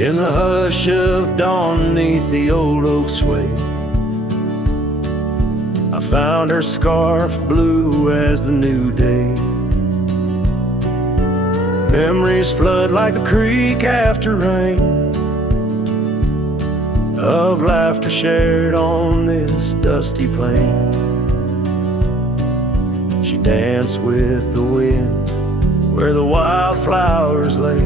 In the hush of dawn neath the old oak sway, I found her scarf blue as the new day. Memories flood like the creek after rain, of laughter shared on this dusty plain. She danced with the wind where the wildflowers lay,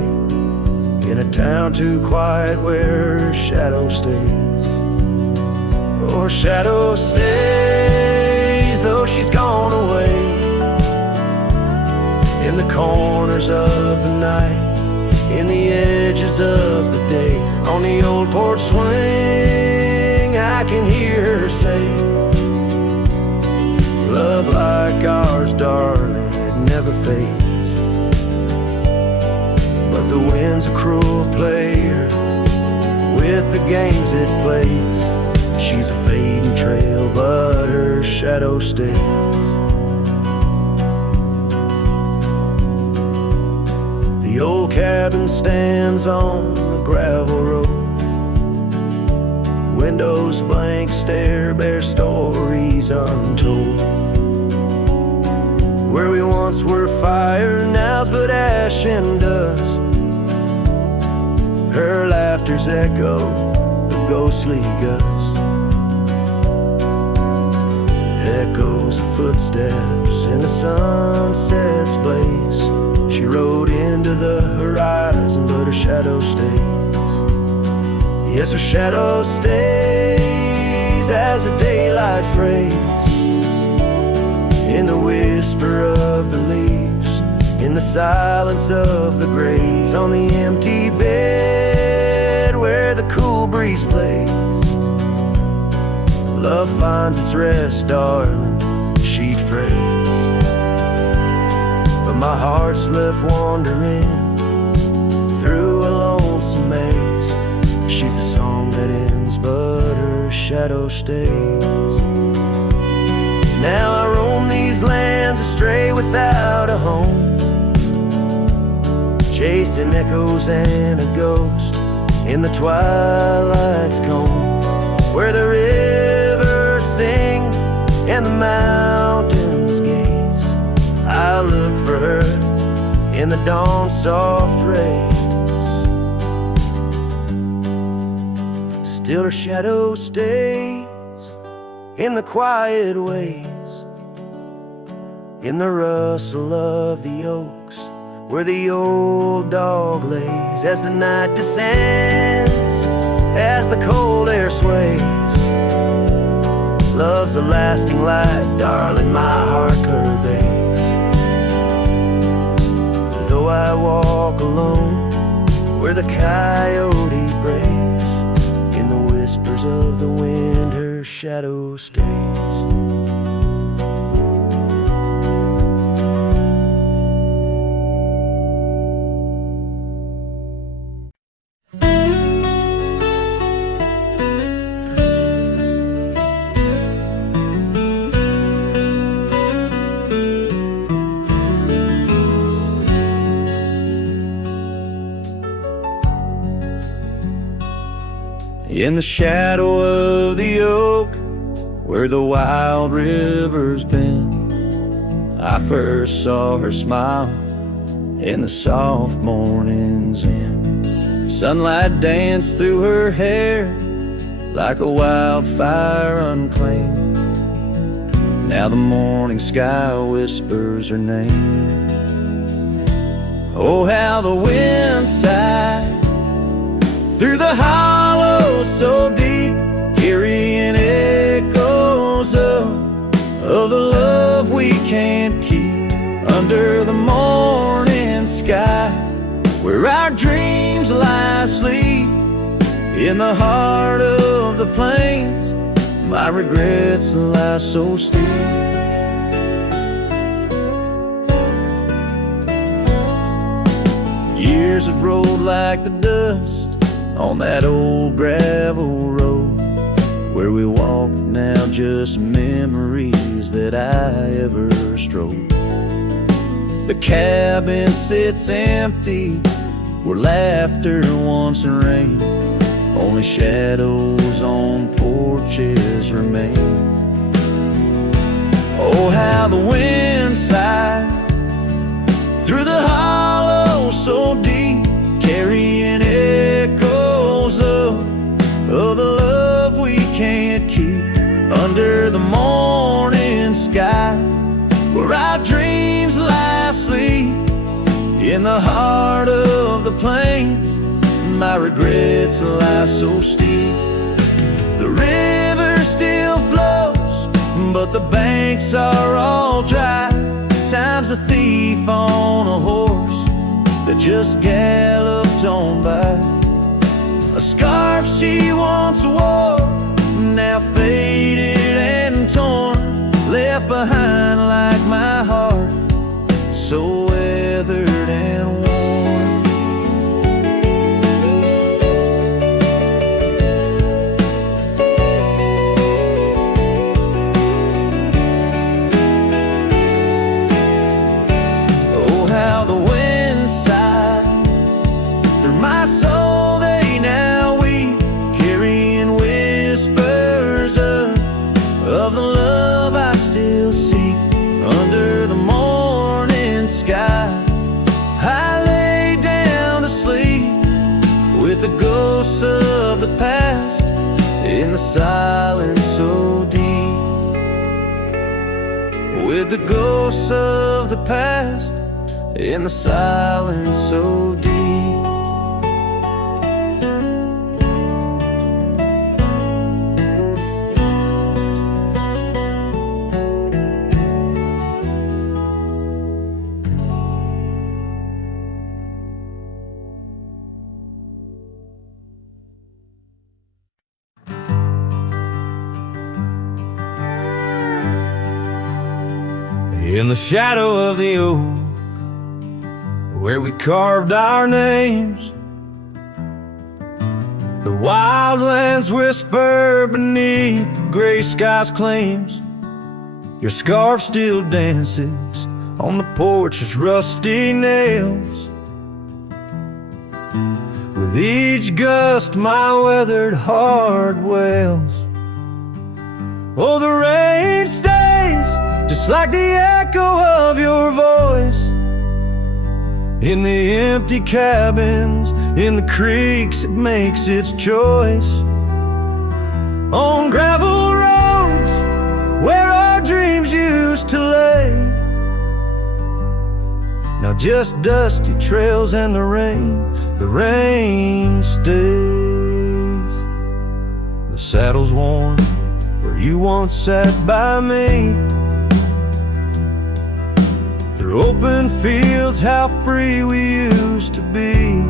in a town too quiet where her shadow stays. Oh, her shadow stays, though she's gone away, in the corners of the night, in the edges of the day. On the old porch swing I can hear her say, love like ours, darling, it never fades. But the wind's a cruel player with the games it plays. She's a fading trail, but her shadow stays. The old cabin stands on the gravel road, windows blank stare, bear stories untold. Where we once were fire, now's but ash and dust. Her laughter's echo, a ghostly gust, echoes of footsteps in the sunset's blaze. She rode into the horizon, but her shadow stays. Yes, her shadow stays as the daylight frays, in the whisper of the leaves, in the silence of the graves, on the empty bed where the cool breeze plays. Love finds its rest, darling, she'd phrase. But my heart's left wandering through a lonesome maze. She's the song that ends, but her shadow stays. Now I roam these lands astray without a home, chasing echoes and a ghost in the twilight's comb, where the rivers sing and the mountains gaze. I look for her in the dawn's soft rays. Still her shadow stays in the quiet ways, in the rustle of the oaks where the old dog lays. As the night descends, as the cold air sways, love's a lasting light, darling, my heart curves. Though I walk alone where the coyote brays, in the whispers of the wind her shadow stays. In the shadow of the oak where the wild river's been, I first saw her smile in the soft morning's end. Sunlight danced through her hair like a wildfire unclaimed. Now the morning sky whispers her name. Oh, how the wind sighed through the hollows so deep, carrying echoes of the love we can't keep, under the morning sky where our dreams lie asleep. In the heart of the plains my regrets lie so steep. Years have rolled like the dust on that old gravel road where we walk now, just memories that I ever strode. The cabin sits empty where laughter once reigned. Only shadows on porches remain. Oh, how the wind sighed through the hollow so deep, carrying echoes of the love we can't keep. Under the morning sky, where our dreams lie asleep, in the heart of the plains, my regrets lie so steep. The river still flows, but the banks are all dry. Time's a thief on a horse that just galloped on by. A scarf she once wore, now faded and torn, left behind like my heart, so weathered and worn. Oh, how the wind sighed through my soul, they now weep, carrying whispers of the love I still seek. Under the morning sky, I lay down to sleep with the ghosts of the past in the silence so deep. With the ghosts of the past in the silence so deep. In the shadow of the oak, where we carved our names, the wildlands whisper beneath the gray sky's claims. Your scarf still dances on the porch's rusty nails. With each gust my weathered heart wails. Oh, the rain stays just like the echo of your voice in the empty cabins, in the creeks it makes its choice. On gravel roads where our dreams used to lay, now just dusty trails and the rain stays. The saddle's worn where you once sat by me. Through open fields, how free we used to be.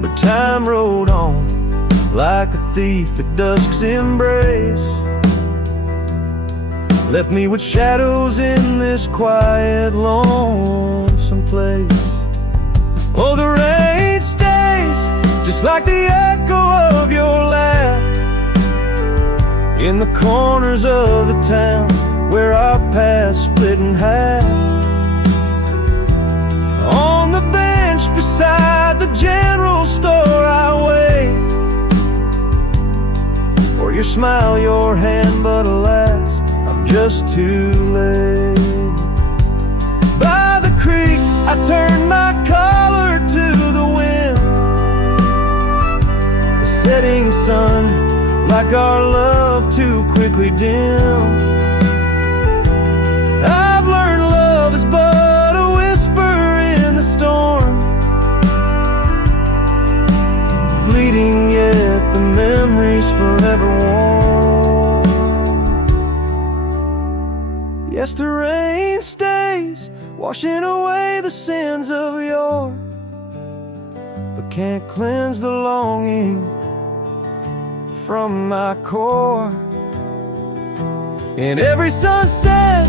But time rode on like a thief at dusk's embrace, left me with shadows in this quiet, lonesome place. Oh, the rain stays just like the echo of your laugh in the corners of the town where our paths split in half. On the bench beside the general store I wait for your smile, your hand, but alas, I'm just too late. By the creek I turned my collar to the wind. The setting sun, like our love, too quickly dim. I've learned love is but a whisper in the storm, fleeting yet the memories forever warm. Yes, the rain stays, washing away the sins of yore, but can't cleanse the longing from my core. In every sunset,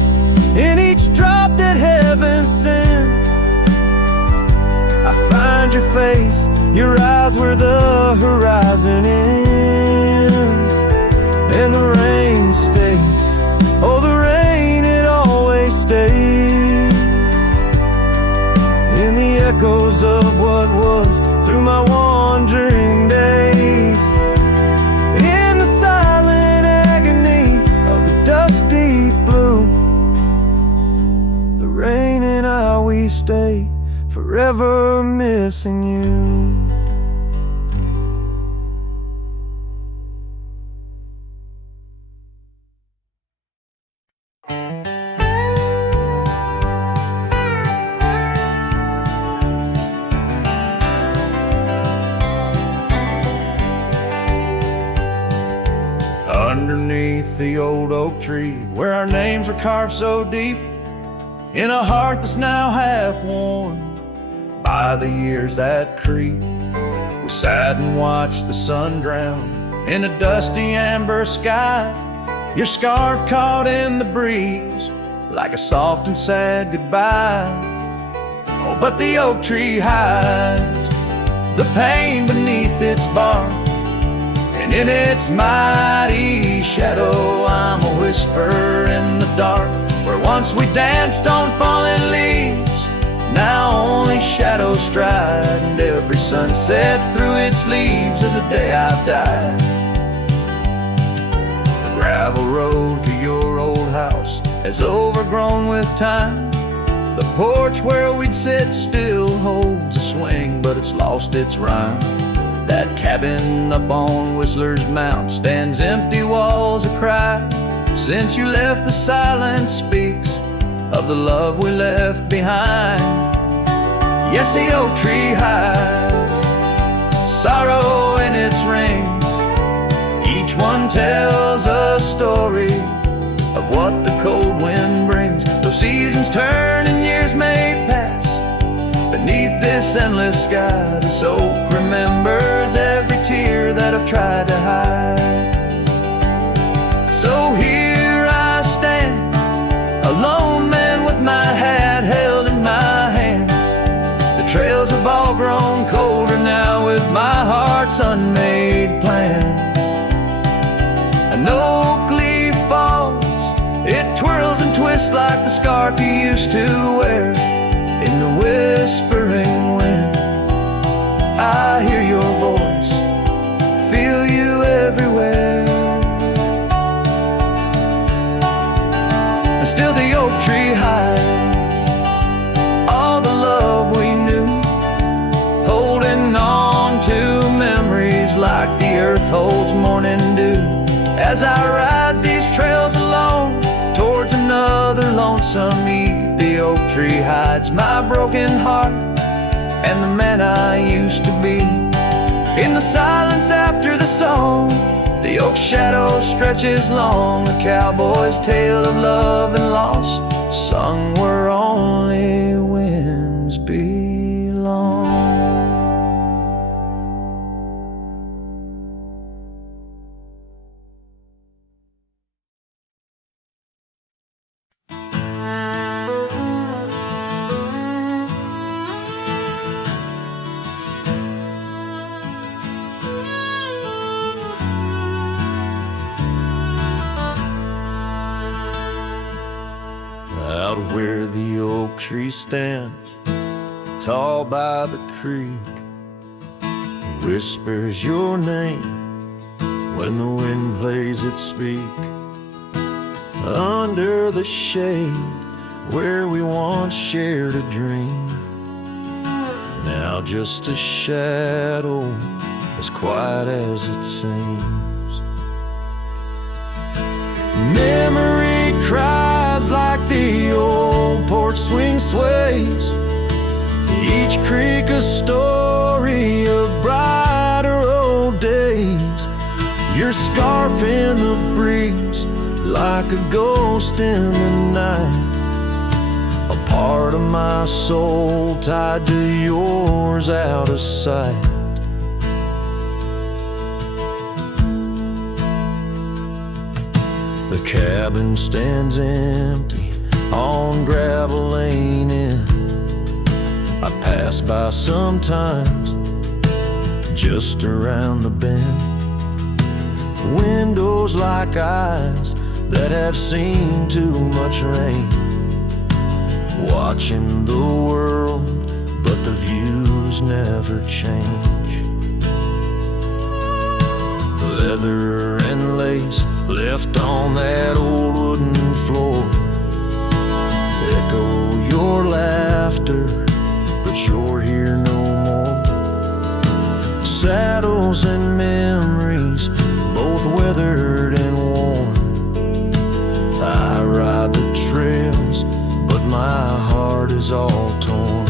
in each drop that heaven sends, I find your face, your eyes where the horizon ends. And the rain stays, oh the rain, it always stays in the echoes of what was through my wandering days. In the silent agony of the dusty blue, the rain and I, we stay forever missing you. Underneath the old oak tree, where our names were carved so deep, in a heart that's now half worn by the years that creep, we sat and watched the sun drown in a dusty amber sky. Your scarf caught in the breeze like a soft and sad goodbye. Oh, but the oak tree hides the pain beneath its bark, and in its mighty shadow I'm a whisper in the dark. Where once we danced on falling leaves, now only shadows stride, and every sunset through its leaves is a day I've died. The gravel road to your old house has overgrown with time. The porch where we'd sit still holds a swing, but it's lost its rhyme. That cabin up on Whistler's Mount stands empty walls a cry. Since you left, the silence speaks of the love we left behind. Yes, the oak tree hides sorrow in its rings. Each one tells a story of what the cold wind brings. Though seasons turn and years may pass, beneath this endless sky, this oak remembers every tear that I've tried to hide. So here I stand, a lone man with my hat held in my hands. The trails have all grown colder now with my heart's unmade plans. An oak leaf falls, it twirls and twists like the scarf you used to wear. In the whispering wind, I hear your voice, feel you everywhere. And still the oak tree hides all the love we knew, holding on to memories like the earth holds morning dew. As I ride these trails alone towards another lonesome eve, the oak tree hides my broken heart and the man I used to be. In the silence after the song, the oak shadow stretches long, a cowboy's tale of love and loss, sung where only winds belong. Out where the oak tree stands, tall by the creek, whispers your name when the wind plays its speak. Under the shade where we once shared a dream, now just a shadow as quiet as it seems. Memory cries like the old porch swing sways, each creak a story of brighter old days. Your scarf in the breeze like a ghost in the night, a part of my soul tied to yours out of sight. The cabin stands empty on gravel lane in. I pass by sometimes just around the bend. Windows like eyes that have seen too much rain, watching the world, but the views never change. Leather and lace left on that old wooden floor echo your laughter, but you're here no more. Saddles and memories, both weathered and worn. I ride the trails, but my heart is all torn.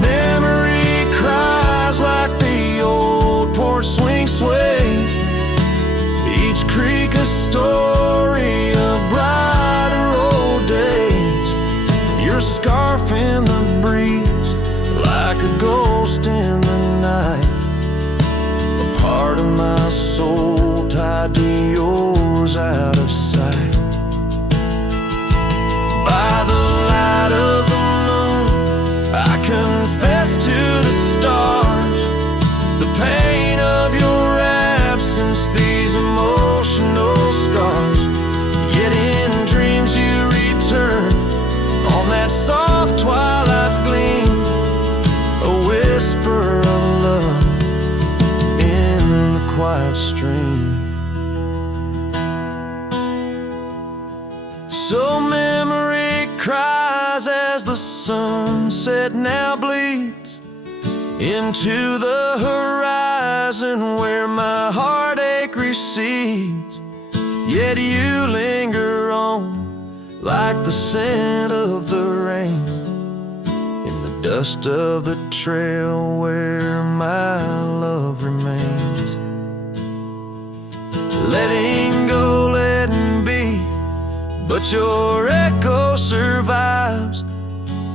Memory cries like the old porch swing sways, each creak a story of bright and old days. Your scarf in the breeze, like a ghost in the night, a part of my soul tied to yours out of sight. By the light of the moon, I confess to the stars the pain of your absence, these emotional scars. Yet in dreams you return on that soft twilight's gleam, a whisper of love in the quiet stream. So memory cries as the sunset now bleeds into the horizon where my heartache recedes. Yet you linger on like the scent of the rain in the dust of the trail where my love remains. Letting go, letting be, but your echo survives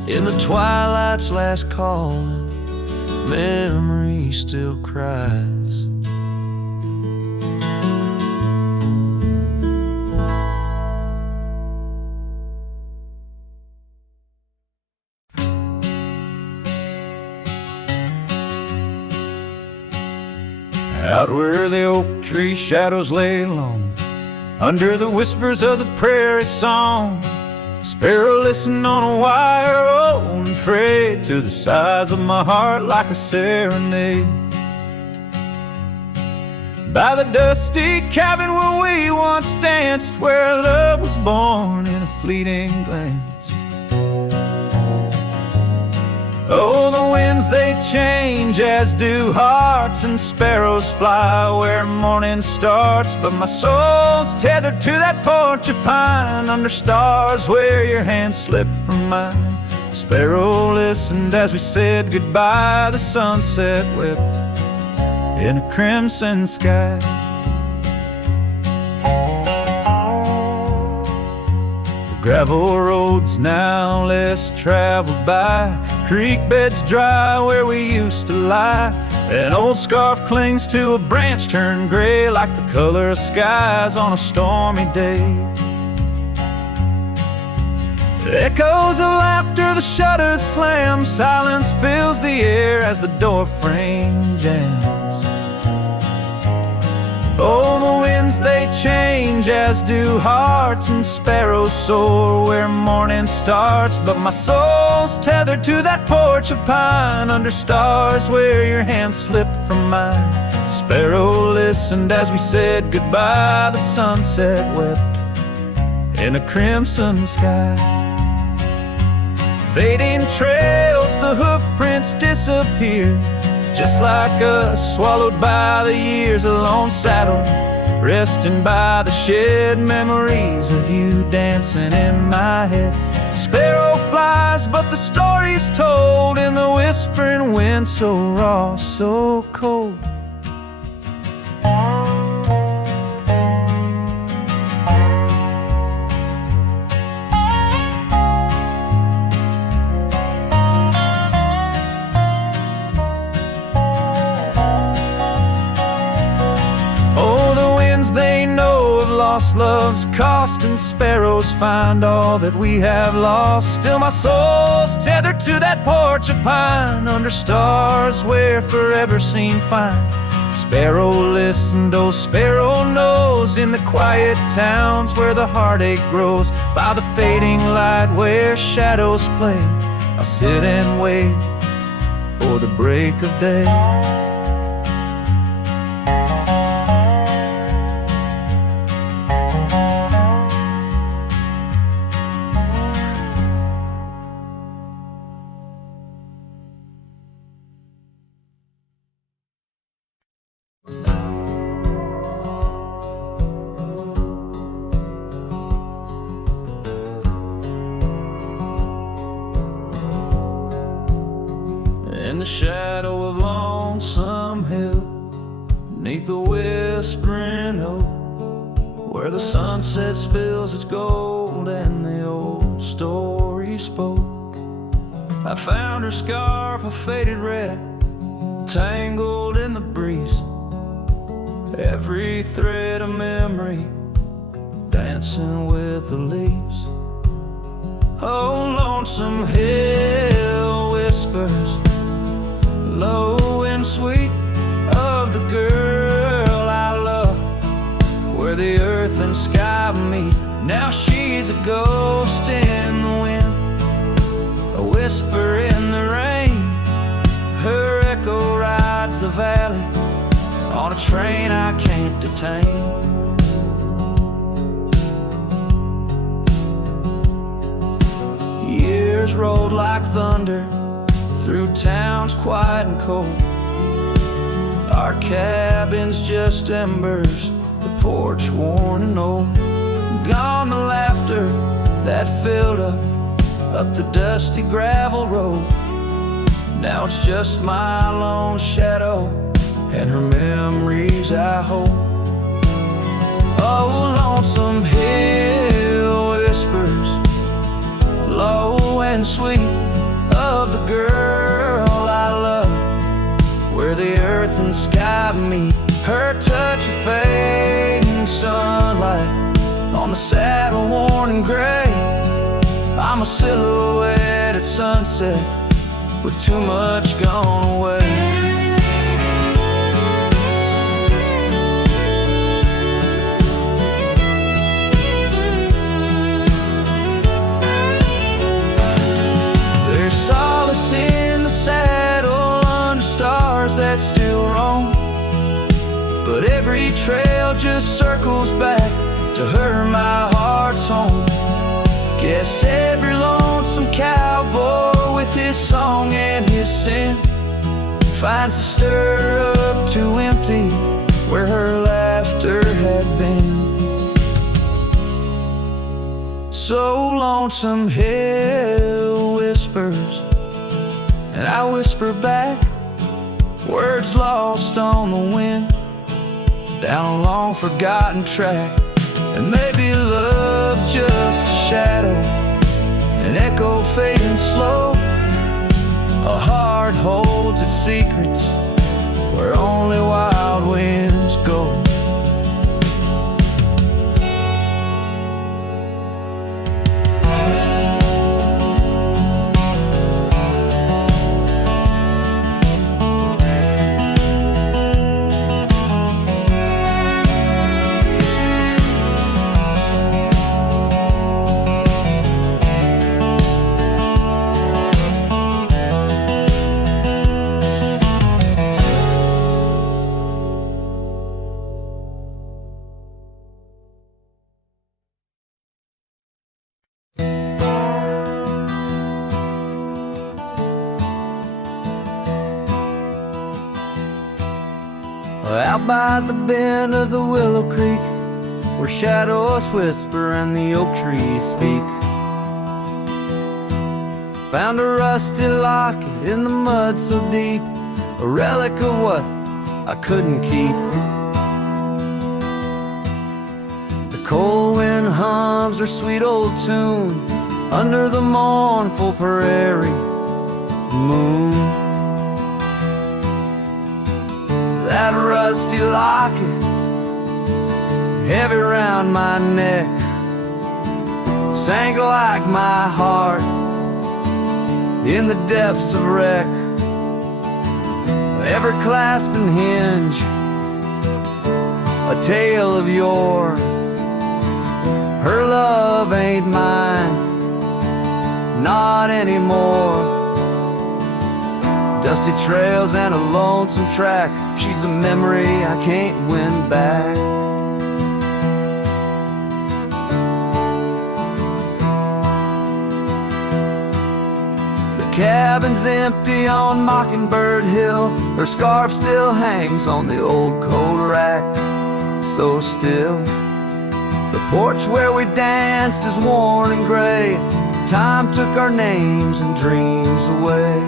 in the twilight's last calling. Memory still cries. Out where the oak tree shadows lay long, under the whispers of the prairie song, sparrow listen on a wire, old and frayed to the size of my heart like a serenade. By the dusty cabin where we once danced, where love was born in a fleeting glance. Oh, the winds they change, as do hearts, and sparrows fly where morning starts. But my soul's tethered to that porch of pine, under stars where your hand slipped from mine. The sparrow listened as we said goodbye. The sunset wept in a crimson sky. Gravel roads now less traveled by, creek beds dry where we used to lie. An old scarf clings to a branch turned gray like the color of skies on a stormy day. Echoes of laughter, the shutters slam, silence fills the air as the door frame jams. Oh, the winds they change, as do hearts, and sparrows soar where morning starts. But my soul's tethered to that porch of pine, under stars where your hand slipped from mine. Sparrow listened as we said goodbye. The sunset wept in a crimson sky. Fading trails, the hoof prints disappear, just like us, swallowed by the years. A lone saddle, resting by the shed, memories of you dancing in my head. Sparrow flies, but the story's told in the whispering wind, so raw, so cold. They know of lost love's cost, and sparrows find all that we have lost. Still my soul's tethered to that porch of pine, under stars where forever seemed fine. Sparrow listened, oh sparrow knows, in the quiet towns where the heartache grows, by the fading light where shadows play, I'll sit and wait for the break of day. In the shadow of Lonesome Hill, neath the whispering oak, where the sunset spills its gold and the old story spoke, I found her scarf of faded red, tangled in the breeze, every thread of memory dancing with the leaves. Oh, Lonesome Hill whispers, low and sweet, of the girl I love, where the earth and sky meet. Now she's a ghost in the wind, a whisper in the rain. Her echo rides the valley on a train I can't detain. Years rolled like thunder through towns quiet and cold, our cabins just embers, the porch worn and old. Gone the laughter that filled up the dusty gravel road. Now it's just my lone shadow and her memories I hold. Oh, Lonesome Hill whispers, low and sweet, of the girl I love, where the earth and sky meet. Her touch of fading sunlight on the saddle worn and gray. I'm a silhouette at sunset with too much gone away. Solace in the saddle under stars that still roam, but every trail just circles back to her my heart's home. Guess every lonesome cowboy with his song and his sin finds the stirrup too empty where her laughter had been. So Lonesome Hill whispers, and I whisper back, words lost on the wind, down a long forgotten track. And maybe love's just a shadow, an echo fading slow. A heart holds its secrets where only wild winds go. Out by the bend of the Willow Creek, where shadows whisper and the oak trees speak, found a rusty locket in the mud so deep, a relic of what I couldn't keep. The cold wind hums her sweet old tune under the mournful prairie moon. That rusty locket, heavy round my neck, sank like my heart in the depths of wreck. Ever clasping hinge a tale of yore. Her love ain't mine, not anymore. Dusty trails and a lonesome track, she's a memory I can't win back. The cabin's empty on Mockingbird Hill, her scarf still hangs on the old coat rack, so still. The porch where we danced is worn and gray, time took our names and dreams away.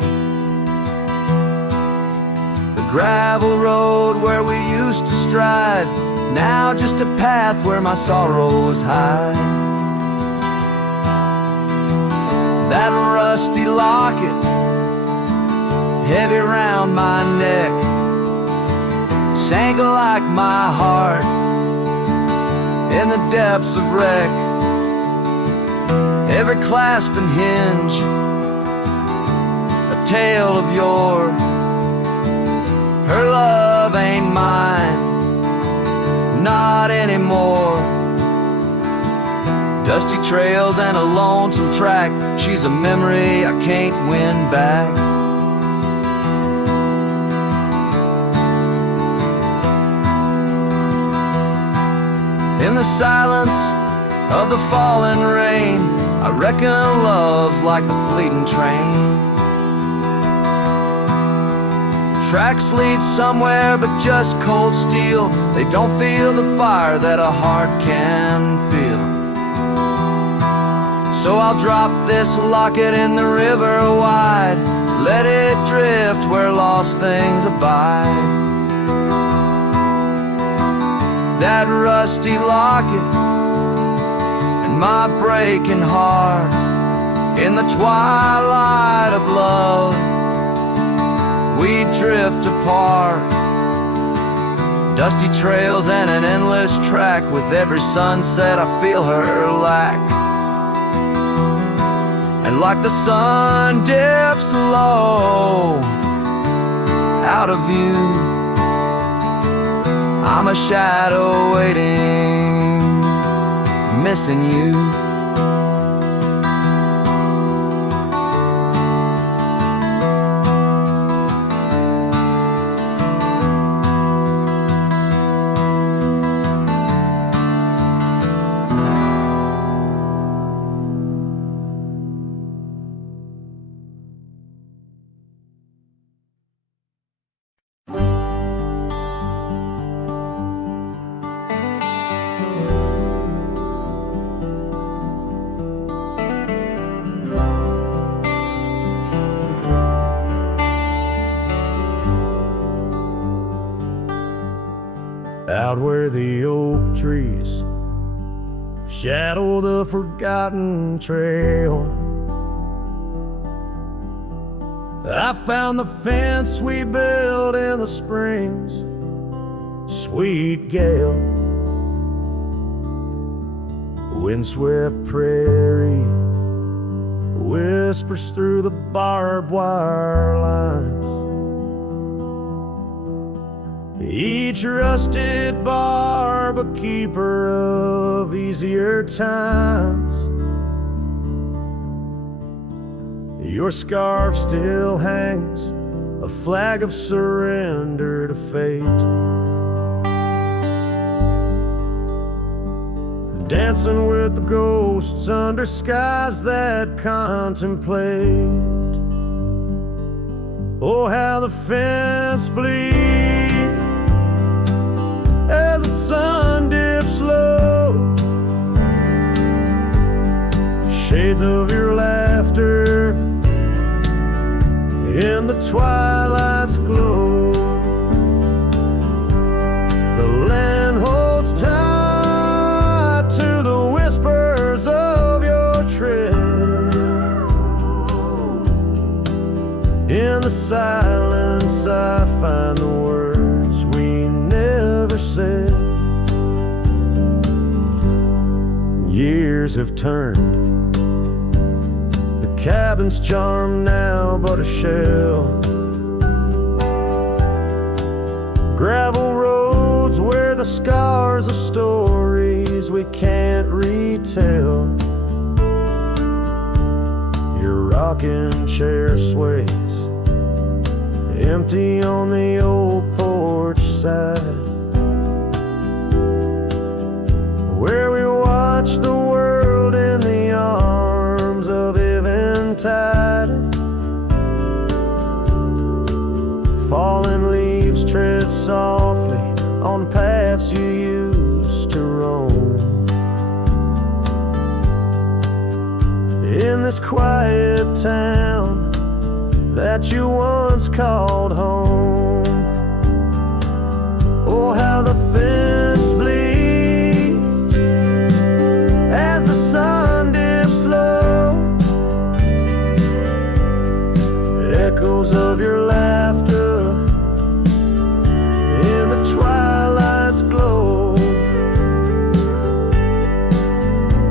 The gravel road where we used to stride, now just a path where my sorrows hide. That rusty locket, heavy round my neck, sank like my heart in the depths of wreck. Every clasp and hinge, a tale of yore. Her love ain't mine, not anymore. Dusty trails and a lonesome track, she's a memory I can't win back. In the silence of the falling rain, I reckon love's like the fleeting train. Tracks lead somewhere but just cold steel, they don't feel the fire that a heart can feel. So I'll drop this locket in the river wide, let it drift where lost things abide. That rusty locket and my breaking heart, in the twilight of love we drift apart. Dusty trails and an endless track, with every sunset I feel her lack. And like the sun dips low out of view, I'm a shadow waiting, missing you. Out where the oak trees shadow the forgotten trail, I found the fence we built in the springs, sweet gale. Windswept prairie whispers through the barbed wire lines. Each rusted barb a keeper of easier times. Your scarf still hangs, a flag of surrender to fate. Dancing with the ghosts under skies that contemplate. Oh, how the fence bleeds as the sun dips low. Shades of your laughter in the twilight's glow. The land holds tight to the whispers of your tread. In the silence I find the words we never said. Years have turned, the cabin's charm now but a shell. Gravel roads where the the scars of stories we can't retell. Your rocking chair sways empty on the old porch side, where we watch the world in the arms of eventide. Fallen leaves tread softly on paths you used to roam. In this quiet town that you once called home. Oh, how the fence bleeds as the sun dips low. Echoes of your laughter in the twilight's glow.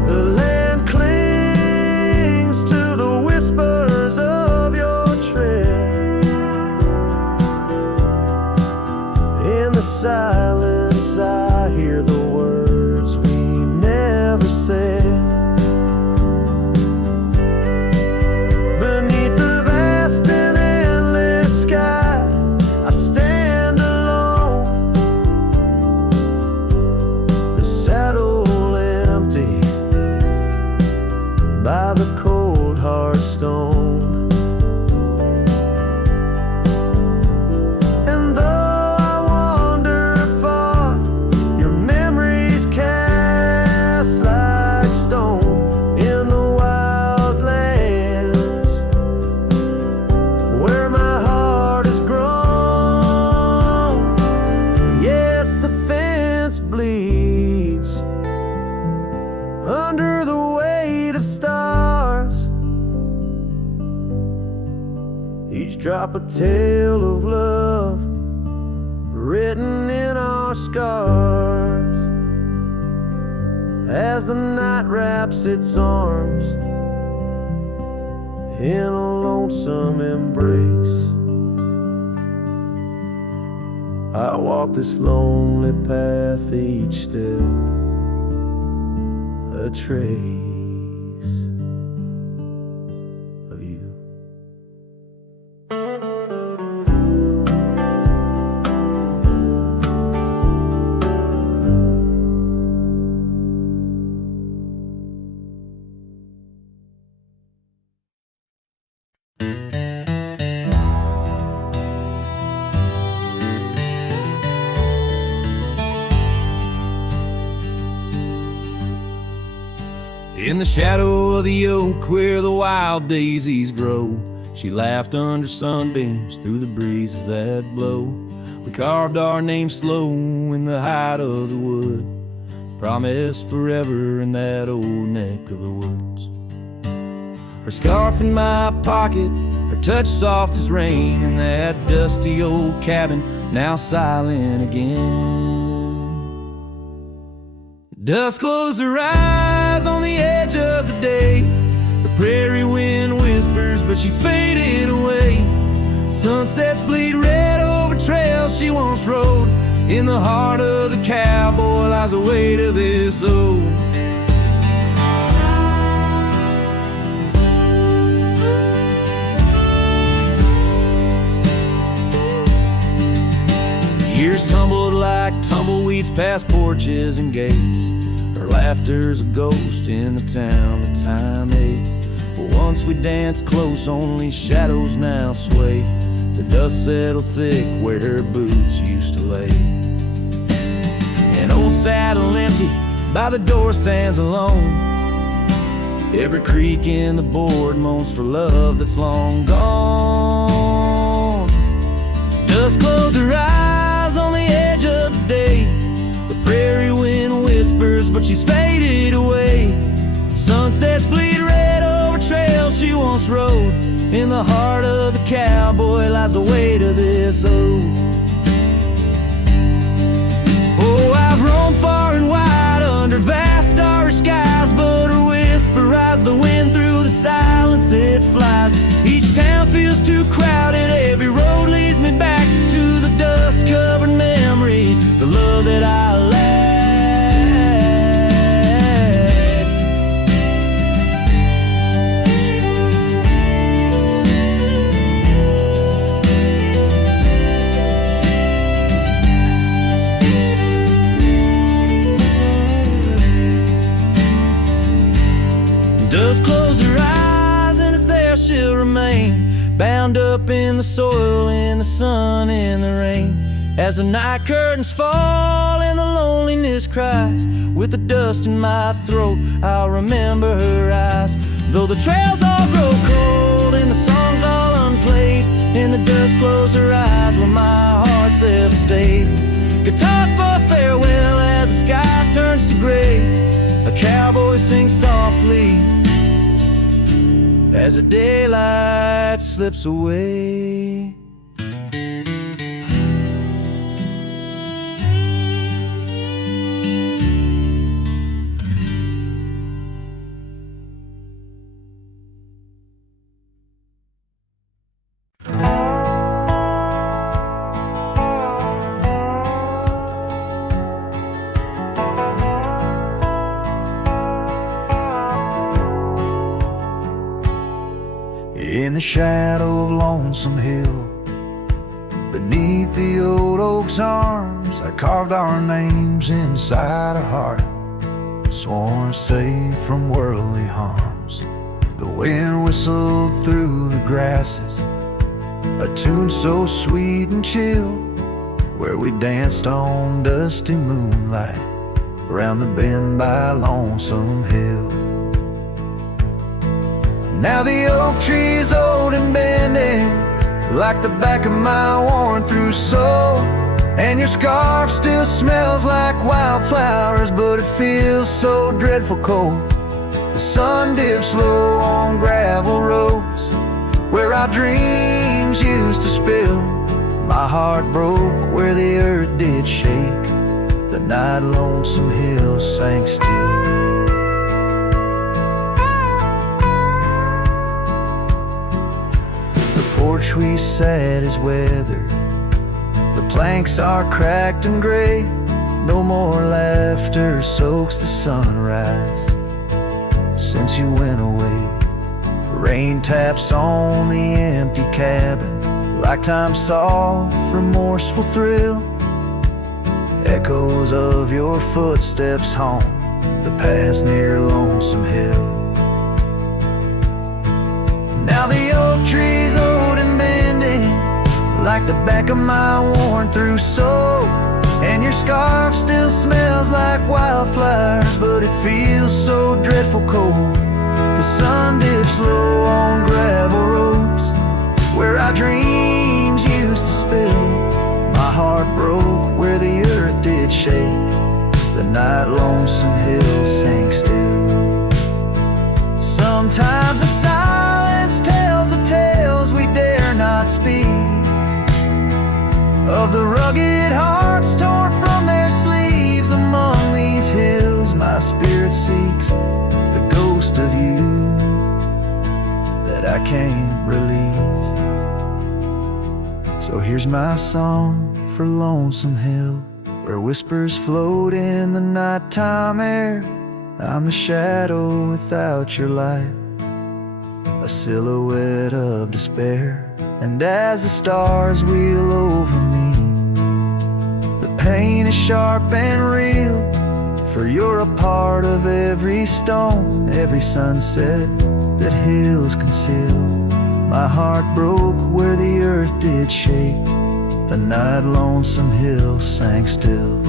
The land clings to the whispers of your tread. In the silence I hear the words we never said. Beneath the vast and endless sky I stand alone, the saddle empty by the cold hard stone. And though I wander far, your memories cast like stone in the wild lands where my heart has grown. Yes, the fence bleeds under the weight of stars, each drop a tale of love written in our scars. As the night wraps its arms in a lonesome embrace, I walk this lonely path, each step a trace of you. In the shadow of the oak where the wild daisies grow, she laughed under sunbeams through the breezes that blow. We carved our names slow in the height of the wood, promised forever in that old neck of the woods. Her scarf in my pocket, her touch soft as rain, in that dusty old cabin now silent again. Dusk closed her eyes on the edge of the day. The prairie wind whispers, but she's fading away. Sunsets bleed red over trails she once rode. In the heart of the cowboy lies the weight of this old. Years tumbled like tumbleweeds past porches and gates. Her laughter's a ghost in the town that time ate. But once we danced close, only shadows now sway. The dust settled thick where her boots used to lay. An old saddle empty by the door stands alone. Every creak in the board moans for love that's long gone. Dust closed her eyes on the edge of the day. The prairie wind whispers, but she's faded away. Sunsets bleed red over trails she once rode. In the heart of the cowboy lies the weight of this old. Oh, I've roamed far and wide under vast starry skies, but her whisper rides the wind through the silence it flies. Each town feels too crowded, every road leads me back to the dust-covered memories, the love that I dust close her eyes, and it's there she'll remain, bound up in the soil, in the sun, in the rain. As the night curtains fall and the loneliness cries, with the dust in my throat, I'll remember her eyes. Though the trails all grow cold and the songs all unplayed, and the dust close her eyes when my heart's ever stayed. Guitars for farewell as the sky turns to gray. A cowboy sings softly as the daylight slips away. In the shadow of Lonesome Hill, beneath the old oak's arms, I carved our names inside a heart, sworn safe from worldly harms. The wind whistled through the grasses, a tune so sweet and chill, where we danced on dusty moonlight around the bend by Lonesome Hill. Now the oak tree is old and bending, like the back of my worn-through soul, and your scarf still smells like wildflowers, but it feels so dreadful cold. The sun dips low on gravel roads where our dreams used to spill. My heart broke where the earth did shake, the night Lonesome Hill sank still. Porch we sat is weathered, the planks are cracked and gray. No more laughter soaks the sunrise since you went away. Rain taps on the empty cabin like time's soft, remorseful thrill. Echoes of your footsteps haunt the paths near Lonesome Hill. Now the oak tree's old and bending, like the back of my worn-through soul, and your scarf still smells like wildflowers, but it feels so dreadful cold. The sun dips low on gravel roads where our dreams used to spill. My heart broke where the earth did shake, the night Lonesome Hill sank still. Sometimes the silence tells the tales we dare not speak, of the rugged hearts torn from their sleeves. Among these hills my spirit seeks the ghost of you that I can't release. So here's my song for Lonesome Hill, where whispers float in the nighttime air. I'm the shadow without your light, a silhouette of despair. And as the stars wheel over me, the pain is sharp and real, for you're a part of every stone, every sunset that hills conceal. My heart broke where the earth did shake, the night Lonesome Hill sank still.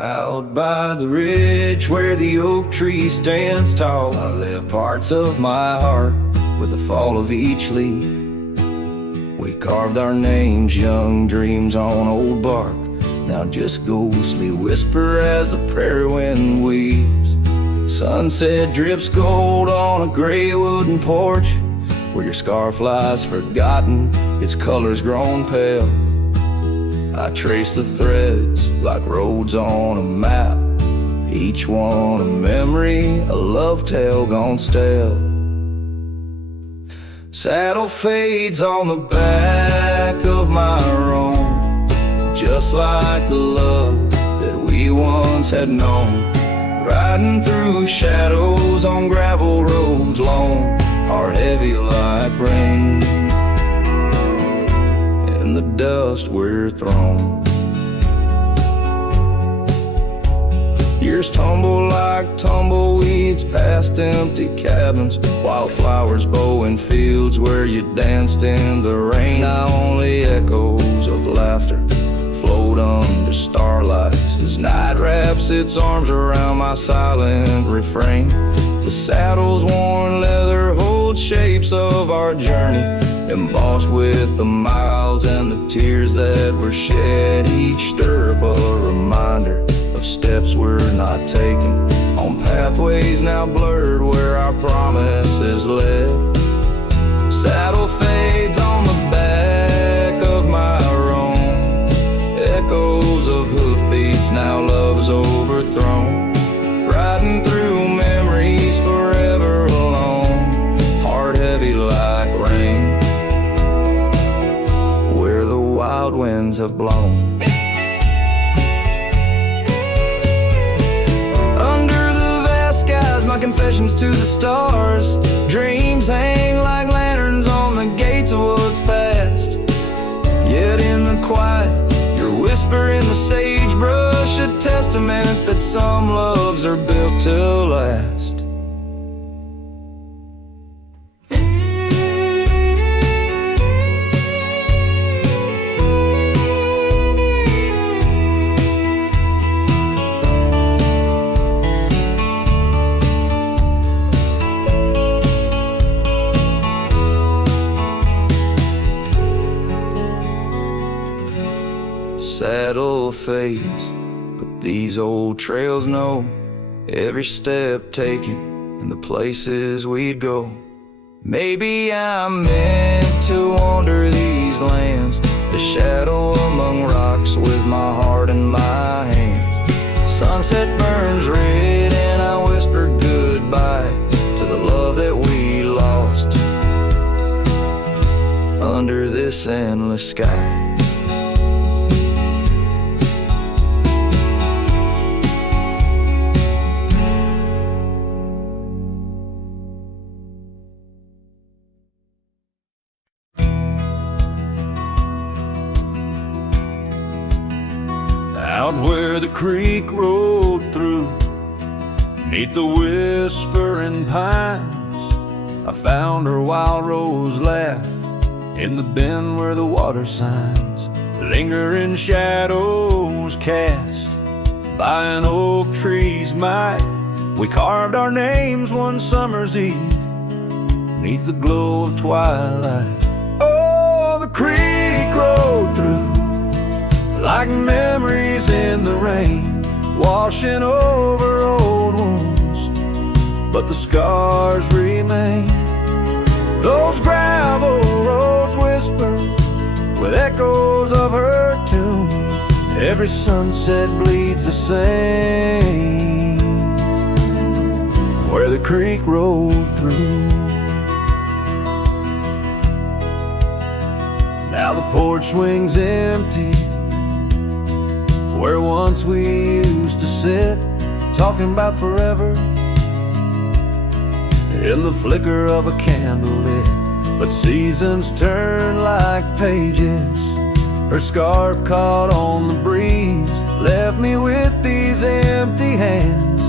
Out by the ridge where the oak tree stands tall, I left parts of my heart with the fall of each leaf. We carved our names, young dreams on old bark, now just ghostly whisper as the prairie wind weaves. Sunset drips gold on a gray wooden porch, where your scarf lies forgotten, its colors grown pale. I trace the threads like roads on a map, each one a memory, a love tale gone stale. Saddle fades on the back of my roan, just like the love that we once had known. Riding through shadows on gravel roads long, heart heavy like rain. In the dust we're thrown. Years tumble like tumbleweeds past empty cabins, wildflowers bow in fields where you danced in the rain. Now only echoes of laughter float under starlight as night wraps its arms around my silent refrain. The saddle's worn leather holds shapes of our journey, embossed with the miles and the tears that were shed. Each stirrup a reminder of steps we're not taking, on pathways now blurred where our promises led. Saddle fades on the back of my roan, echoes of hoofbeats, now love's overthrown. Riding through memories forever alone, heart heavy like rain, where the wild winds have blown. My confessions to the stars, dreams hang like lanterns on the gates of what's past. Yet in the quiet, your whisper in the sagebrush, a testament that some loves are built to last. Saddle fades, but these old trails know every step taken and the places we'd go. Maybe I'm meant to wander these lands, the shadow among rocks with my heart in my hands. Sunset burns red and I whisper goodbye to the love that we lost under this endless sky. Out where the creek rolled through, neath the whispering pines, I found her wild rose laugh in the bend where the water signs linger in shadows cast by an oak tree's might. We carved our names one summer's eve neath the glow of twilight. Oh, the creek rolled through like memories in the rain, washing over old wounds, but the scars remain. Those gravel roads whisper with echoes of her tune. Every sunset bleeds the same where the creek rolled through. Now the porch swings empty where once we used to sit, talking about forever in the flicker of a candle lit. But seasons turn like pages, her scarf caught on the breeze left me with these empty hands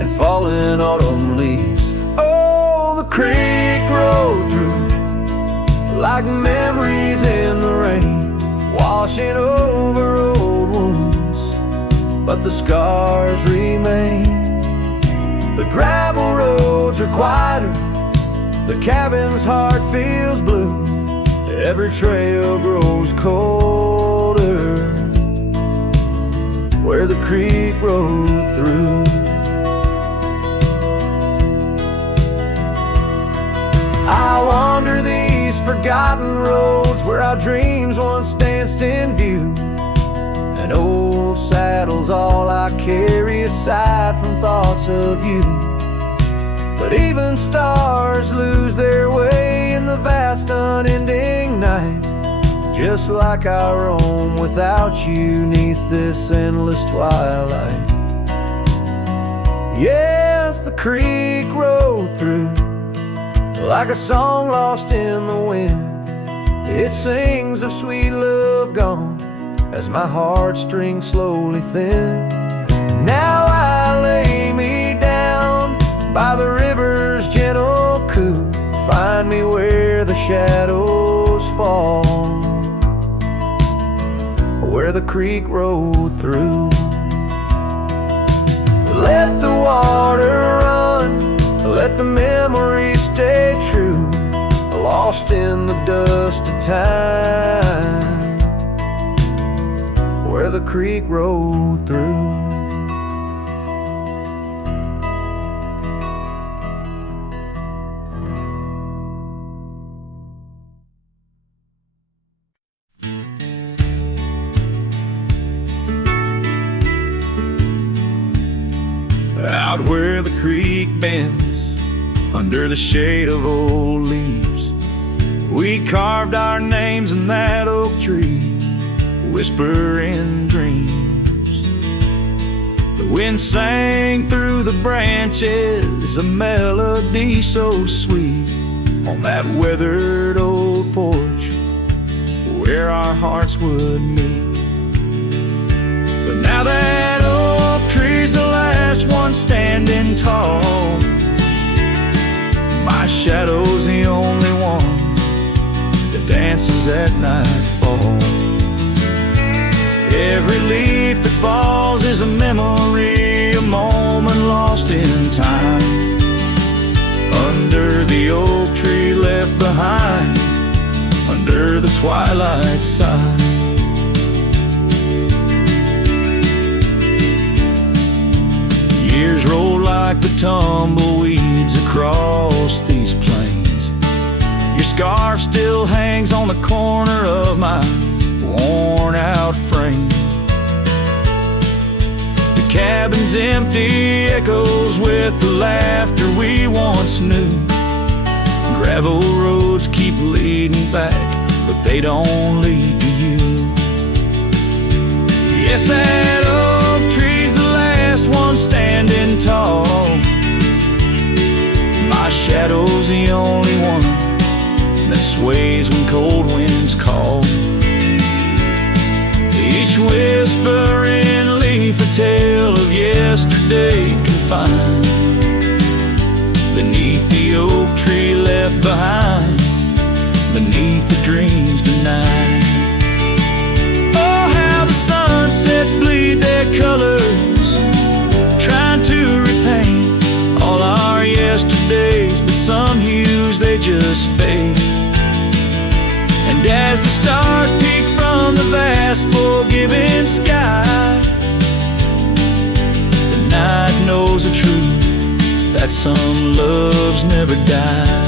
and falling autumn leaves. Oh, the creek rolled through like memories in the rain, washing over old wounds, but the scars remain. The gravel roads are quieter, the cabin's heart feels blue, every trail grows colder where the creek rolled through. I wander these forgotten roads where our dreams once danced in view. An old saddle's all I carry aside from thoughts of you. But even stars lose their way in the vast unending night, just like I roam without you neath this endless twilight. Yes, the creek rode through like a song lost in the wind. It sings of sweet love gone as my heartstrings slowly thin. Now I lay me down by the river's gentle coo. Find me where the shadows fall, where the creek rode through. Let the water run, let the memories stay true, lost in the dust of time, where the creek rode through. Out where the creek bends, under the shade of old leaves, we carved our names in that oak tree, whispering dreams. The wind sang through the branches, a melody so sweet, on that weathered old porch where our hearts would meet. But now that oak tree's the last one standing tall, my shadow's the only one that dances at nightfall. Every leaf that falls is a memory, a moment lost in time, under the oak tree left behind, under the twilight side. Years roll like the tumbleweeds across these plains. Your scarf still hangs on the corner of my worn out frame. The cabin's empty, echoes with the laughter we once knew. Gravel roads keep leading back, but they don't lead to you. Yes, that oak tree's the last one standing tall, my shadow's the only one that sways when cold winds call. Each whispering leaf a tale of yesterday confined, beneath the oak tree left behind, beneath the dreams denied. Oh, how the sunsets bleed their colors, trying to repaint all our yesterdays, but some hues they just fade. And as the stars peek from the vast forgiving sky, the night knows the truth, that some loves never die.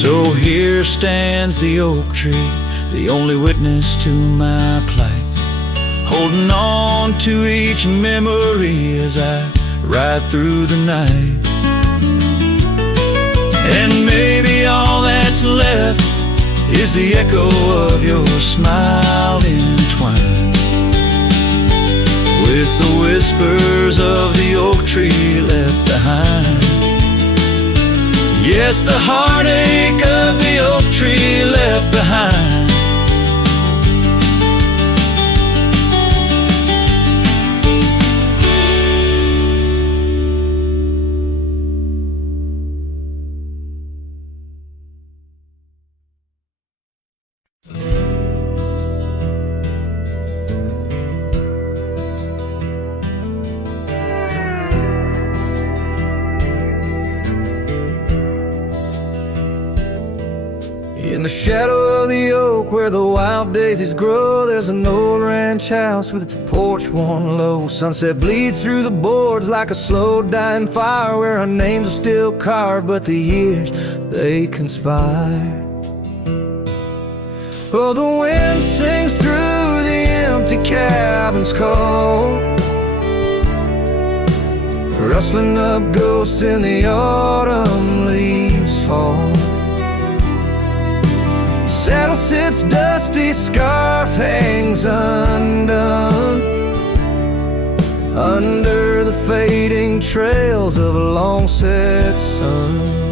So here stands the oak tree, the only witness to my plight, holding on to each memory as I ride through the night. And maybe all that's left is the echo of your smile entwined with the whispers of the oak tree left behind. Yes, the heartache of the oak tree left behind. In the shadow of the oak where the wild daisies grow, there's an old ranch house with its porch worn low. Sunset bleeds through the boards like a slow dying fire, where our names are still carved but the years, they conspire. Oh, the wind sings through the empty cabin's call, rustling up ghosts in the autumn leaves fall. Saddle sits dusty, scarf hangs undone, under the fading trails of a long set sun.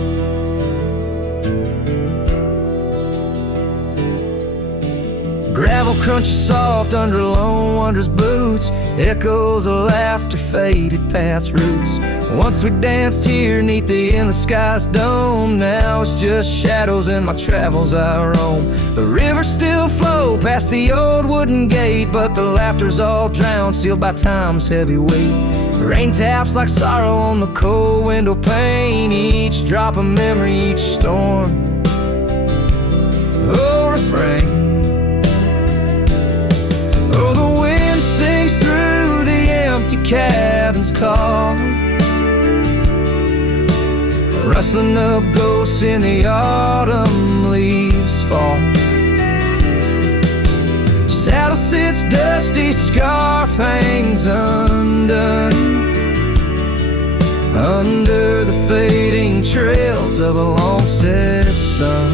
Gravel crunches soft under lone wanderer's boots, echoes of laughter faded past roots. Once we danced here neath the endless sky's dome, now it's just shadows in my travels I roam. The rivers still flow past the old wooden gate, but the laughter's all drowned, sealed by time's heavy weight. Rain taps like sorrow on the cold window pane, each drop a memory, each storm. Oh, refrain. Oh, the wind sings through the empty cabin's call, rustling up ghosts in the autumn leaves fall. Saddle sits dusty, scarf hangs undone, under the fading trails of a long set sun.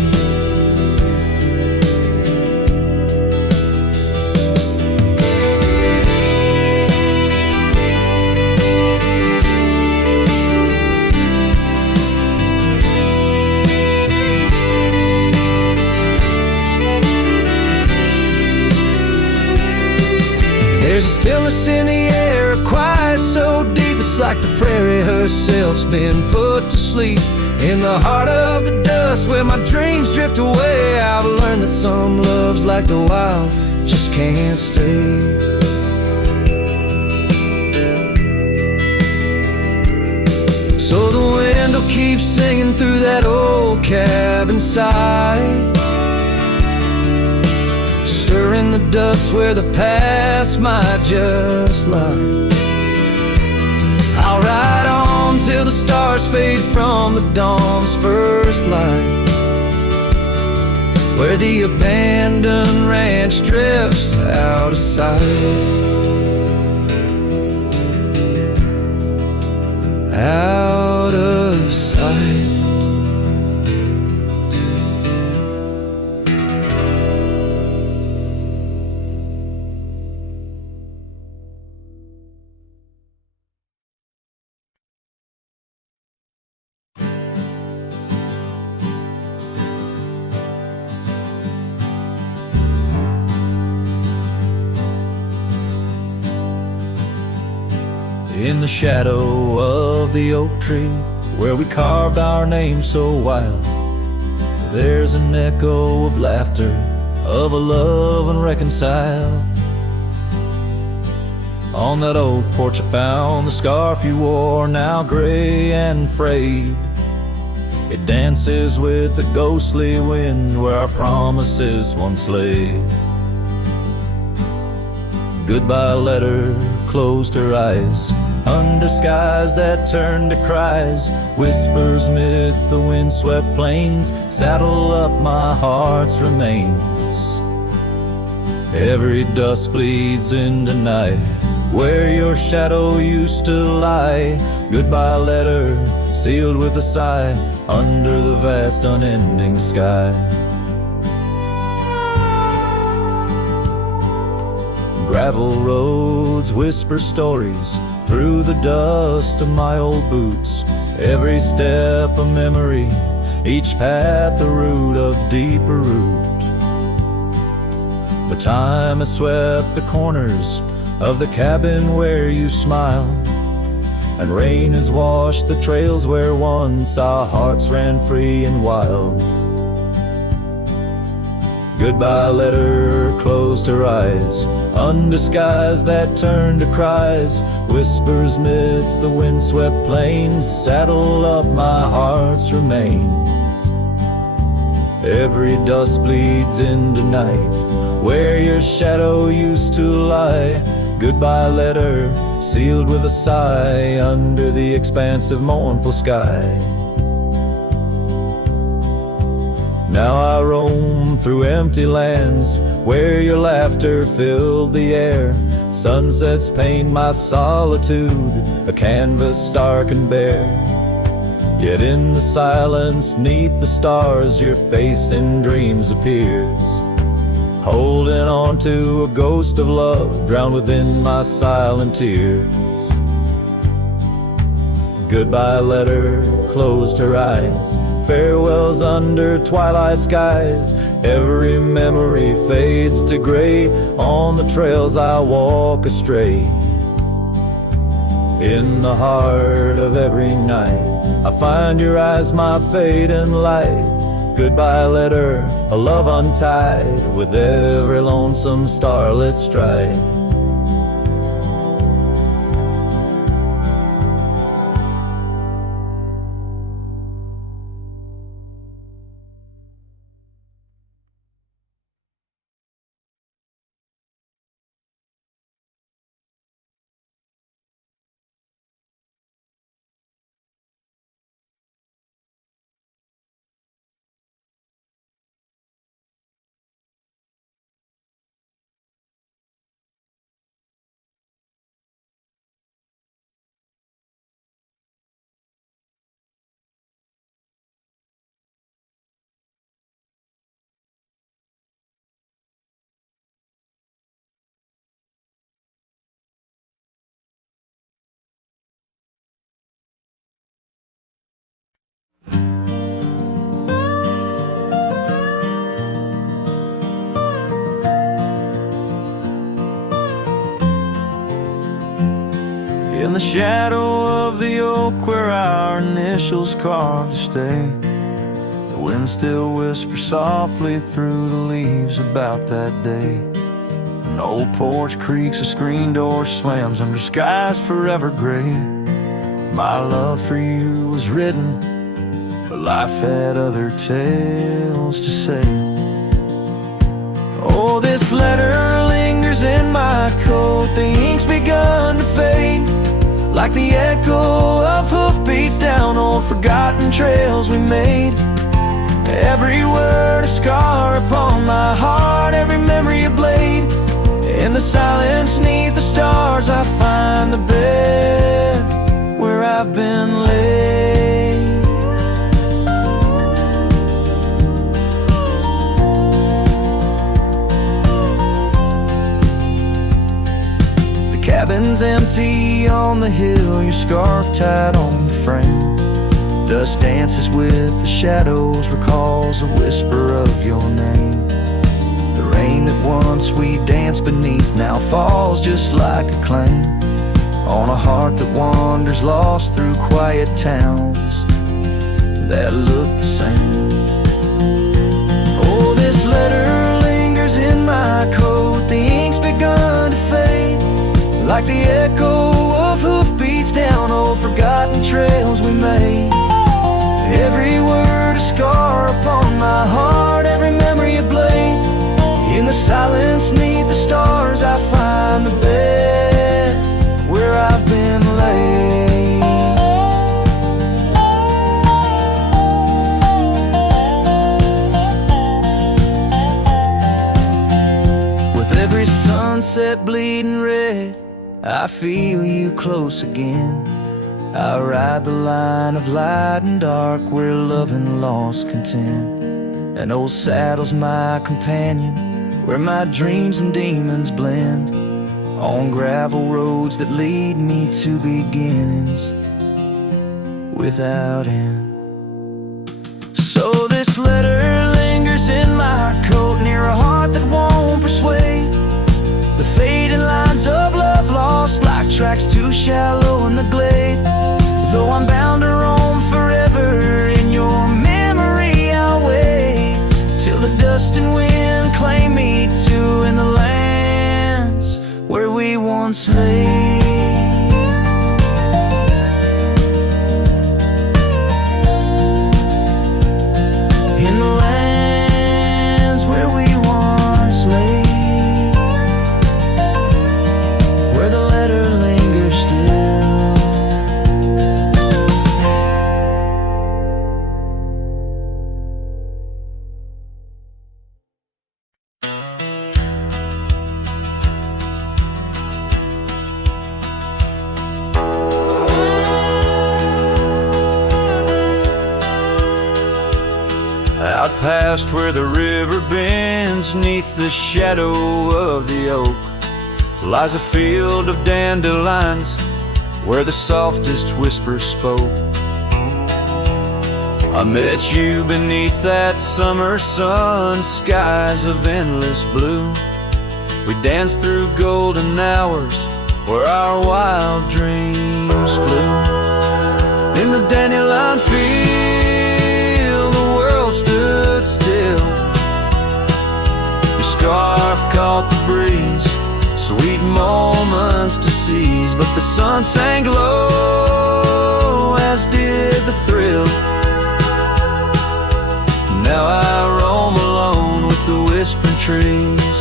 There's a stillness in the air, a quiet so deep it's like the prairie herself's been put to sleep. In the heart of the dust where my dreams drift away, I've learned that some loves like the wild just can't stay. So the wind will keep singing through that old cabin side, stirring the dust where the past might just lie. I'll ride on till the stars fade from the dawn's first light, where the abandoned ranch drifts out of sight. Out of sight. In the shadow of the oak tree where we carved our names so wild, there's an echo of laughter, of a love unreconciled. On that old porch I found the scarf you wore, now gray and frayed. It dances with the ghostly wind where our promises once lay. Goodbye letter closed her eyes under skies that turned to cries, whispers midst the windswept plains, saddle up my heart's remains. Every dusk bleeds into night where your shadow used to lie. Goodbye letter sealed with a sigh under the vast unending sky. Gravel roads whisper stories through the dust of my old boots, every step a memory, each path a root of deeper root. But time has swept the corners of the cabin where you smiled, and rain has washed the trails where once our hearts ran free and wild. Goodbye letter closed her eyes under skies that turned to cries, whispers midst the windswept plains, saddle up my heart's remains. Every dusk bleeds into night, where your shadow used to lie. Goodbye letter, sealed with a sigh, under the expansive mournful sky. Now I roam through empty lands, where your laughter filled the air. Sunsets paint my solitude, a canvas stark and bare. Yet in the silence, 'neath the stars, your face in dreams appears, holding on to a ghost of love, drowned within my silent tears. Goodbye letter closed her eyes, farewells under twilight skies. Every memory fades to gray, on the trails I walk astray. In the heart of every night, I find your eyes, my fading light. Goodbye letter, a love untied, with every lonesome starlit stride. In the shadow of the oak where our initials carved to stay, the wind still whispers softly through the leaves about that day. An old porch creaks, a screen door slams under skies forever gray. My love for you was written, but life had other tales to say. Oh, this letter lingers in my coat, the ink's begun to fade, like the echo of hoofbeats down old forgotten trails we made. Every word a scar upon my heart, every memory a blade. In the silence 'neath the stars, I find the bed where I've been laid. The cabin's empty on the hill, your scarf tied on the frame. Dust dances with the shadows, recalls a whisper of your name. The rain that once we danced beneath now falls just like a claim on a heart that wanders lost through quiet towns that look the same. Oh, this letter lingers in my coat, the ink's begun to fade, like the echo of hoofbeats down old forgotten trails we made. Every word a scar upon my heart, every memory a blade. In the silence 'neath the stars, I find the bed where I've been laid. With every sunset bleeding red, I feel you close again. I ride the line of light and dark where love and loss contend. An old saddle's my companion, where my dreams and demons blend, on gravel roads that lead me to beginnings without end. So this letter lingers in my coat, near a heart that won't persuade. The fading lines of love lost, like tracks too shallow in the glade. Though I'm bound to roam forever in your memory, I'll wait till the dust and wind claim me too, in the lands where we once lay. In the land past where the river bends, 'neath the shadow of the oak lies a field of dandelions where the softest whisper spoke. I met you beneath that summer sun, skies of endless blue. We danced through golden hours where our wild dreams flew. In the dandelion field, the world stood still. Your scarf caught the breeze, sweet moments to seize. But the sun sank low, as did the thrill. Now I roam alone with the whispering trees.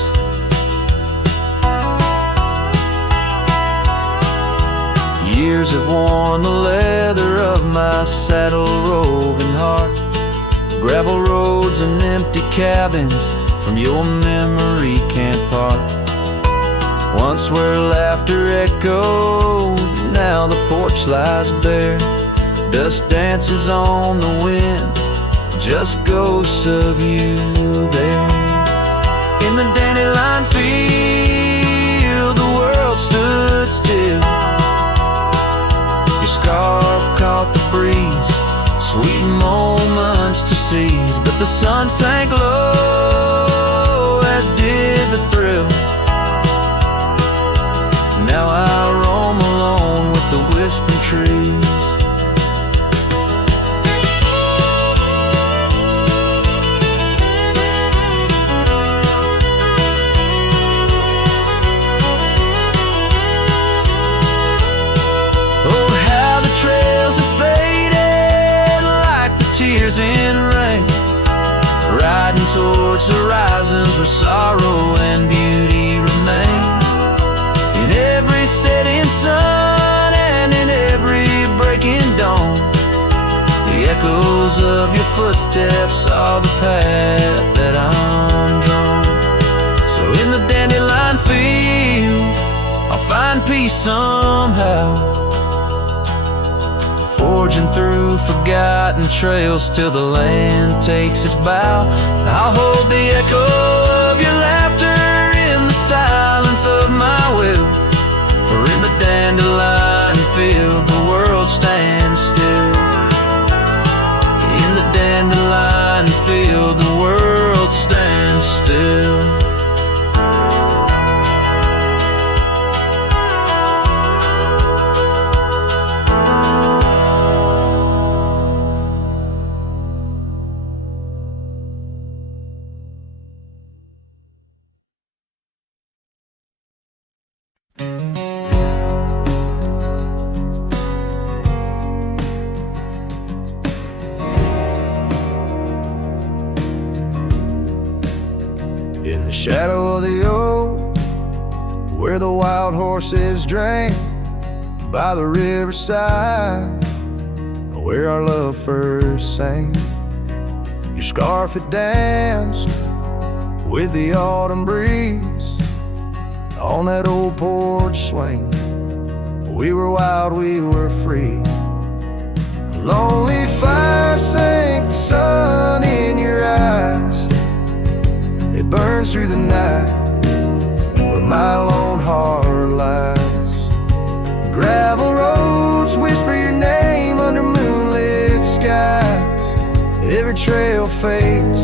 Years have worn the leather of my saddle roving heart. Gravel roads and empty cabins from your memory can't part. Once where laughter echoed, now the porch lies bare. Dust dances on the wind, just ghosts of you there. In the dandelion field, the world stood still. Your scarf caught the breeze, sweet moments to seize. But the sun sank low, as did the thrill. Now I roam alone with the whispering trees. Tears in rain, riding towards horizons where sorrow and beauty remain. In every setting sun and in every breaking dawn, the echoes of your footsteps are the path that I'm drawn. So in the dandelion field, I'll find peace somehow, forging through forgotten trails till the land takes its bow. I'll hold the echo of your laughter in the silence of my will. For in the dandelion field, the world stands still. In the dandelion field, the world stands still. In the shadow of the oak, where the wild horses drank, by the riverside, where our love first sang. Your scarf had danced with the autumn breeze on that old porch swing. We were wild, we were free. A lonely fire sank the sun in your eyes. It burns through the night where my lone heart lies. Gravel roads whisper your name under moonlit skies. Every trail fades,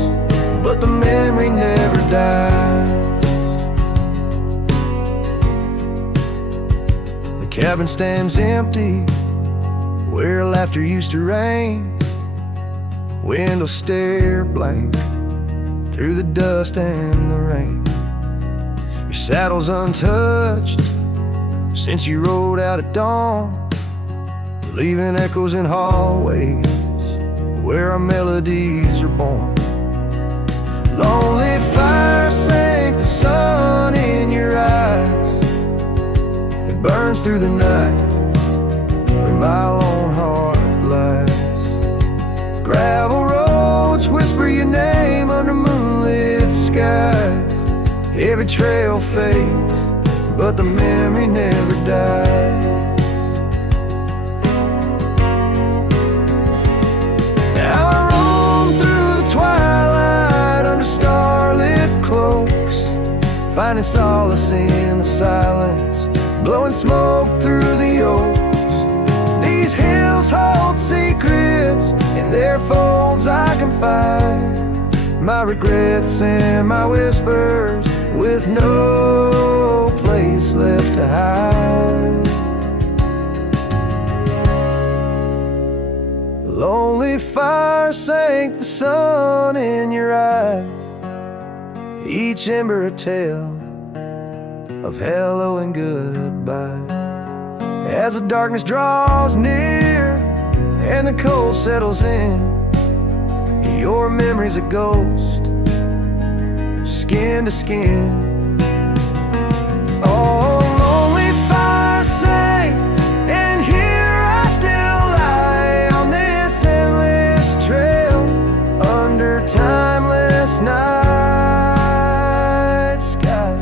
but the memory never dies. The cabin stands empty where laughter used to rain. Windows stare blank through the dust and the rain. Your saddle's untouched since you rode out at dawn, leaving echoes in hallways where our melodies are born. Lonely fire sank the sun in your eyes. It burns through the night where my lone heart lies. Gravel roads whisper your name under moonlit skies. Every trail fades, but the memory never dies. Now I roam through the twilight finding solace in the silence, blowing smoke through the oaks. These hills hold secrets, in their folds I confide my regrets and my whispers, with no place left to hide. Lonely fire sank the sun in your eyes, each ember a tale of hello and goodbye. As the darkness draws near and the cold settles in, your memory's a ghost, skin to skin. Oh, lonely fire sank, and here I still lie on this endless trail under timeless night sky.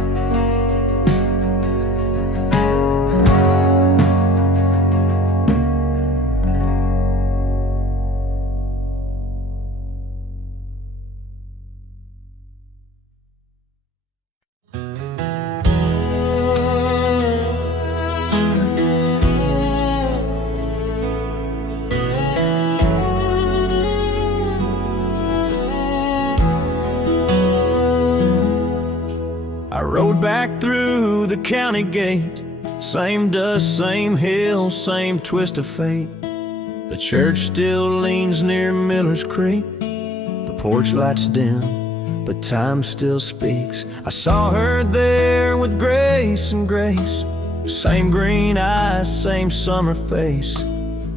Rode back through the county gate, same dust, same hill, same twist of fate. The church still leans near Miller's Creek. The porch lights dim, but time still speaks. I saw her there with grace and grace, same green eyes, same summer face.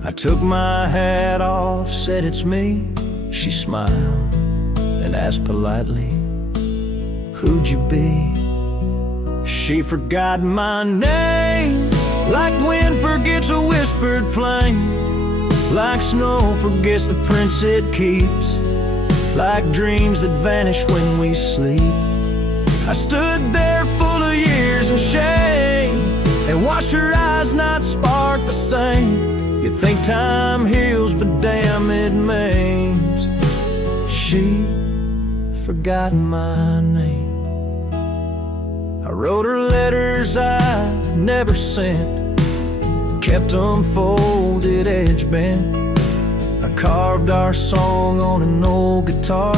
I took my hat off, said it's me. She smiled and asked politely, who'd you be? She forgot my name, like wind forgets a whispered flame, like snow forgets the prints it keeps, like dreams that vanish when we sleep. I stood there full of years and shame, and watched her eyes not spark the same. You think time heals, but damn it maims. She forgot my name. I wrote her letters I never sent, kept them folded, edge bent. I carved our song on an old guitar,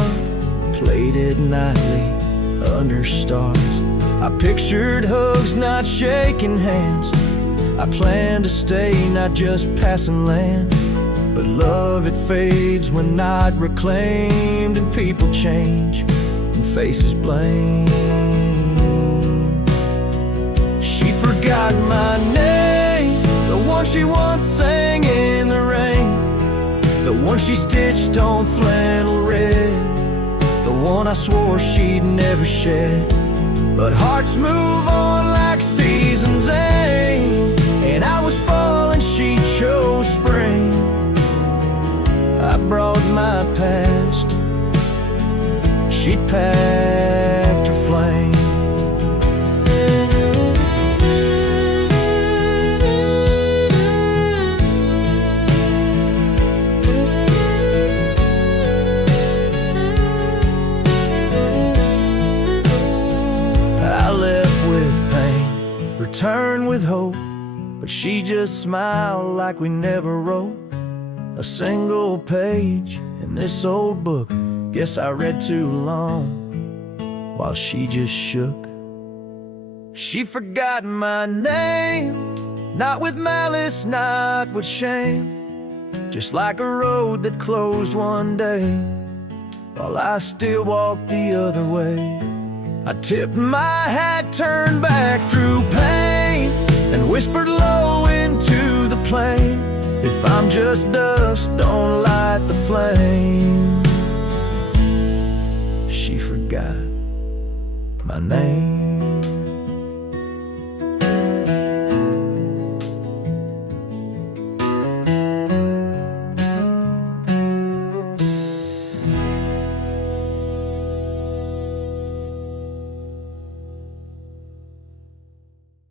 played it nightly under stars. I pictured hugs, not shaking hands. I planned to stay, not just passing land. But love, it fades when not reclaimed, and people change and faces blame. She forgot my name, the one she once sang in the rain, the one she stitched on flannel red, the one I swore she'd never shed. But hearts move on like seasons aim, and I was fall and she chose spring. I brought my past, she packed her flame. Returned with hope, but she just smiled like we never wrote a single page in this old book. Guess I read too long while she just shook. She forgot my name, not with malice, not with shame, just like a road that closed one day while I still walked the other way. I tipped my hat, turned back through pain, and whispered low into the plain, if I'm just dust, don't light the flame. She forgot my name.